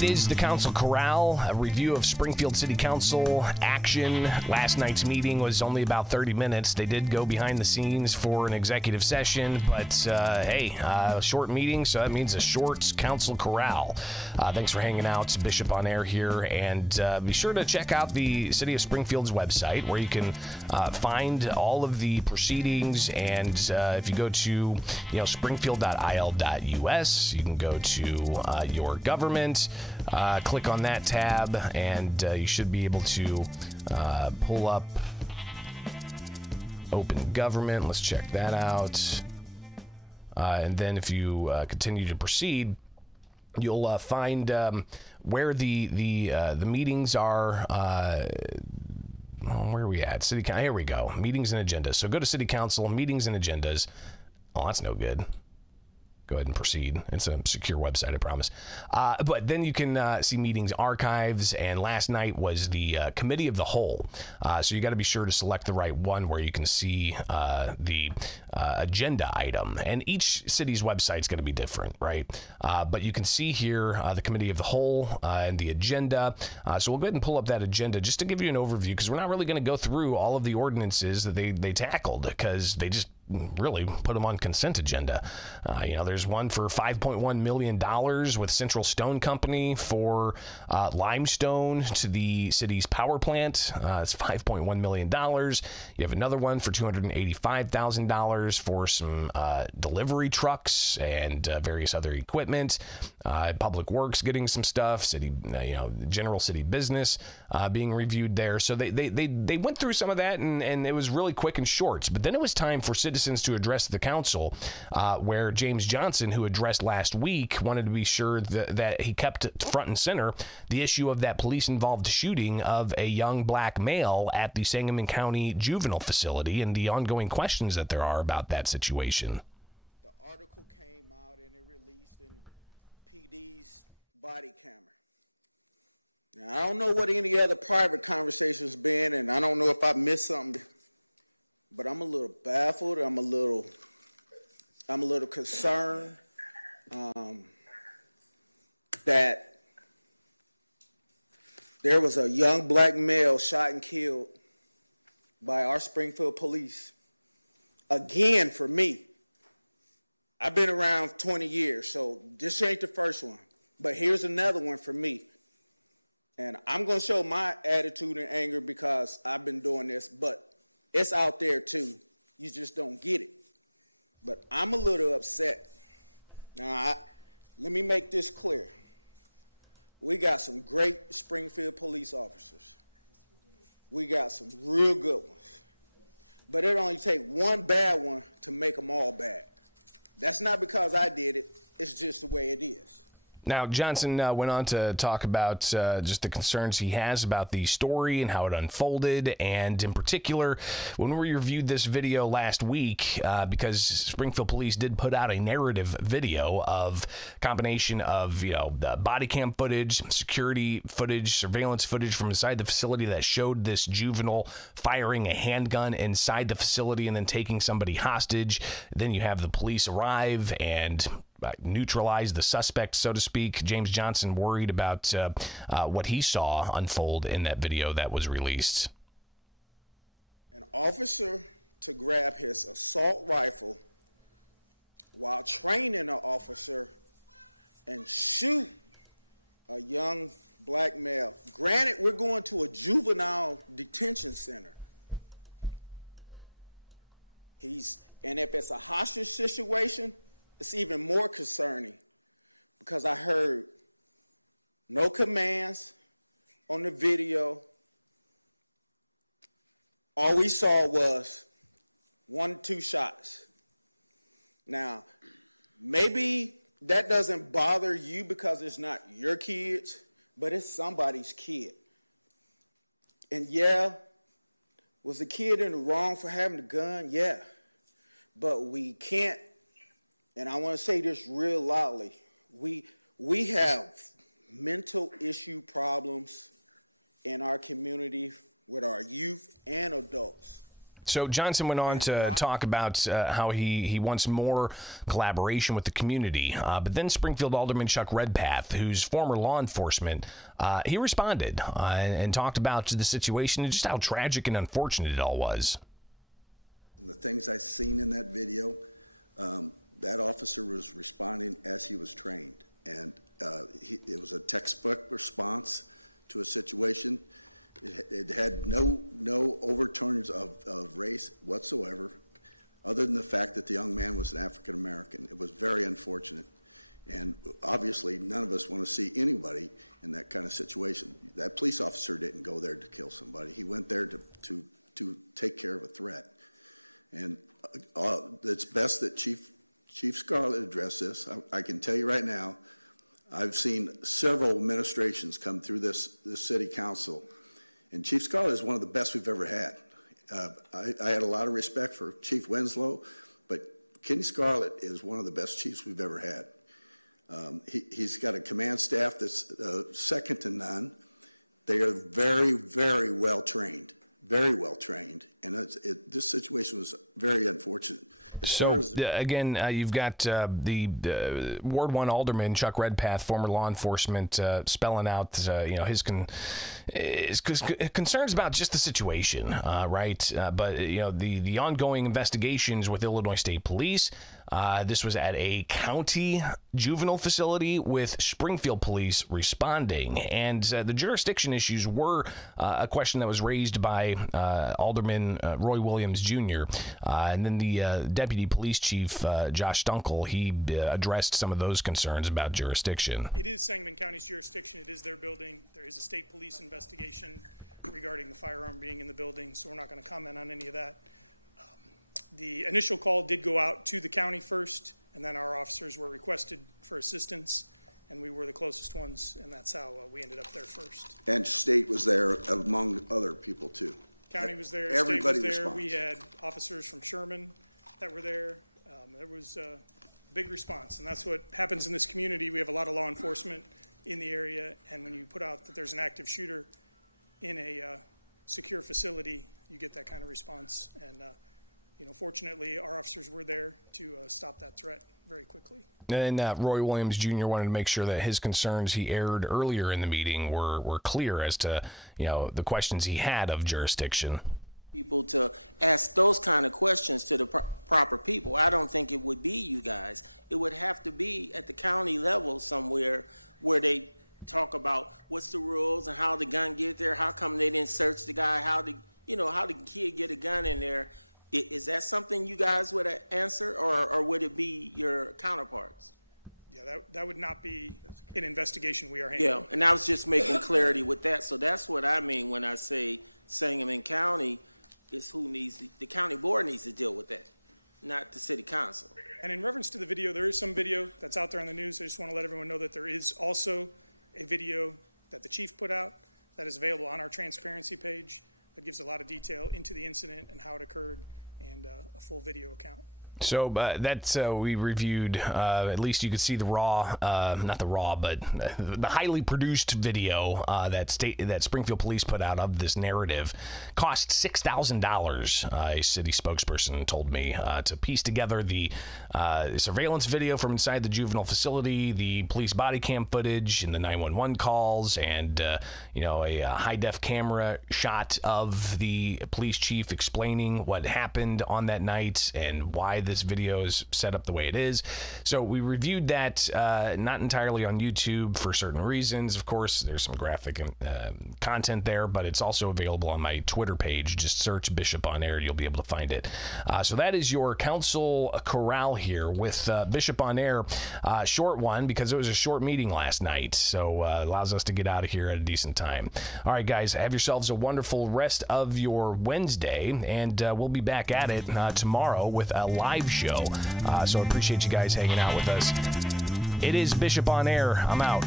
It is the Council Corral, a review of Springfield City Council action. Last night's meeting was only about 30 minutes. They did go behind the scenes for an executive session, but hey, a short meeting, so that means a short Council Corral. Thanks for hanging out. Bishop on air here, and be sure to check out the City of Springfield's website where you can find all of the proceedings. And if you go to springfield.il.us, you can go to your government. Click on that tab, and you should be able to pull up Open Government. Let's check that out. And then if you continue to proceed, you'll find where the meetings are. Where are we at? City Council. Here we go. Meetings and agendas. So go to City Council, meetings and agendas. Oh, that's no good. Go ahead and proceed. It's a secure website, I promise. But then you can see meetings archives, and last night was the Committee of the Whole. So you got to be sure to select the right one where you can see the agenda item. And each city's website is going to be different, right? But you can see here the Committee of the Whole and the agenda. So we'll go ahead and pull up that agenda just to give you an overview, because we're not really going to go through all of the ordinances that they tackled, because they just really put them on consent agenda. There's one for $5.1 million with Central Stone Company for limestone to the city's power plant. It's $5.1 million. You have another one for $285,000 for some delivery trucks and various other equipment. Public Works getting some stuff. City, general city business being reviewed there. So they went through some of that, and it was really quick and short. But then it was time for citizens to address the council, where James Johnson, who addressed last week, wanted to be sure that he kept front and center the issue of that police-involved shooting of a young black male at the Sangamon County Juvenile Facility and the ongoing questions that there are about that situation. The article came out and it released in PD's body camera. Now, I don't know what any other private conversations been, and I don't know if I missed something, but I'm a little baffled. I'm a little concerned that there was a young black male shot and killed by our Springfield police. Again, for me, I've been around 20 years, so this ain't the first one. But here's another one for me. And I'm going to show my attitude and anger because I've been doing this, but it's out there too. You just don't get it. But I'm a little upset. Now, let me make this clear. We got some great Springfield police officers. We got some real good ones. But it only takes one bad one to make them all bad. That's not because I did it. It's just the way it is. Now, Johnson went on to talk about just the concerns he has about the story and how it unfolded. And in particular, when we reviewed this video last week, because Springfield Police did put out a narrative video of combination of, the body cam footage, security footage, surveillance footage from inside the facility that showed this juvenile firing a handgun inside the facility and then taking somebody hostage. Then you have the police arrive and neutralize the suspect, so to speak. James Johnson worried about what he saw unfold in that video that was released. An officer to grab his assault rifle while training an officer and shoot a young black male. Granted, we're going to a juvenile detention center. And if it's a hostage situation, it's even more concerning because I heard no commands on the video. All we saw was 1 or 2 shots. Now, maybe that doesn't bother you because it's not your kids, but it's somebody's kid. And yeah, was the kid in the wrong for having the gun? Yeah. But we can't. And I want to say this real loudly. We have mental issue problems in our community with our youth and adults. So Johnson went on to talk about how he wants more collaboration with the community. But then Springfield Alderman Chuck Redpath, who's former law enforcement, he responded and talked about the situation and just how tragic and unfortunate it all was. And the things I seen in that video, that officer was responding as he was trained. And it was a textbook response to a situation. It had no overtones of race whatsoever, other than the fact that the young man was an African American. It was very unfortunate, and obviously none of us want to see anybody in that kind of situation. That police officer didn't go there to kill somebody. He went there to take care of a threat, and it's best that Chief Scarlett address this. I can tell you right now, I've seen several administrations come through this city council. And Chief Scarlett is one of the best we've ever had. I had a lot of respect for Chief Winslow, but Kenny Scarlett is one of the best chiefs we've ever had. He's got a command staff that's second to none. They are very, very well trained, and this situation was very unfortunate. Again, you've got the Ward 1 Alderman Chuck Redpath, former law enforcement, spelling out his concerns about just the situation, right? But the ongoing investigations with Illinois State Police. This was at a county juvenile facility with Springfield Police responding, and the jurisdiction issues were a question that was raised by Alderman Roy Williams Jr. And then the Deputy Police Chief Josh Dunkel, he addressed some of those concerns about jurisdiction. It is Sangamon County's jurisdiction. It is their building. There is a state police investigation regarding the firearm being in the building, so we're not going to comment on any of that. The initial call did go out to the county first, and then our officers were requested for assistance, and we were the closest ones, and that's how we ended up there first. And state was there among other people too. County was there, everybody state was there. Responds. We had officers from Sherman that were there. There was a big response, and that's what happens in this community. We have a lot of law enforcement in the area, and when you put out that there's an active shooter in a secure facility, you get that kind of response. And fortunately, our officers were there to stop that threat very quickly. And Roy Williams Jr. wanted to make sure that his concerns he aired earlier in the meeting were clear as to the questions he had of jurisdiction. People to ask those kind of questions to the proper people. I don't think it would be you guys. It would have to be at the county level somewhere where they talk about what's the rules and how the gun get there. How come they didn't search the guy? How the kid get a gun in there? Is that something you guys would answer, or would it be your counterparts? Yeah, that would not be an investigation we are handling. Yeah, and I was just making clarity with that. So that's what I mean when I say Sangamon County is who needs the county board needs to deal with that, not the city council. And in reference to the video, there is some video that's out there on the news. I just want to let everyone know that there is also a video that the chief put out that is available on our transparency page that gives a lot of detail into the incident and how it occurred, and a full video account. So that's we reviewed. At least you could see the raw, not the raw, but the highly produced video that Springfield Police put out of this narrative. Cost $6,000. A city spokesperson told me to piece together the surveillance video from inside the juvenile facility, the police body cam footage, and the 911 calls, and a high def camera shot of the police chief explaining what happened on that night and why this video is set up the way it is. So we reviewed that, not entirely on YouTube for certain reasons. Of course, there's some graphic content there, but it's also available on my Twitter page. Just search Bishop on Air, you'll be able to find it. So that is your Council Corral here with Bishop on Air. Short one because it was a short meeting last night, so allows us to get out of here at a decent time. All right, guys, have yourselves a wonderful rest of your Wednesday, and we'll be back at it tomorrow with a live show. So I appreciate you guys hanging out with us. It is Bishop on Air. I'm out.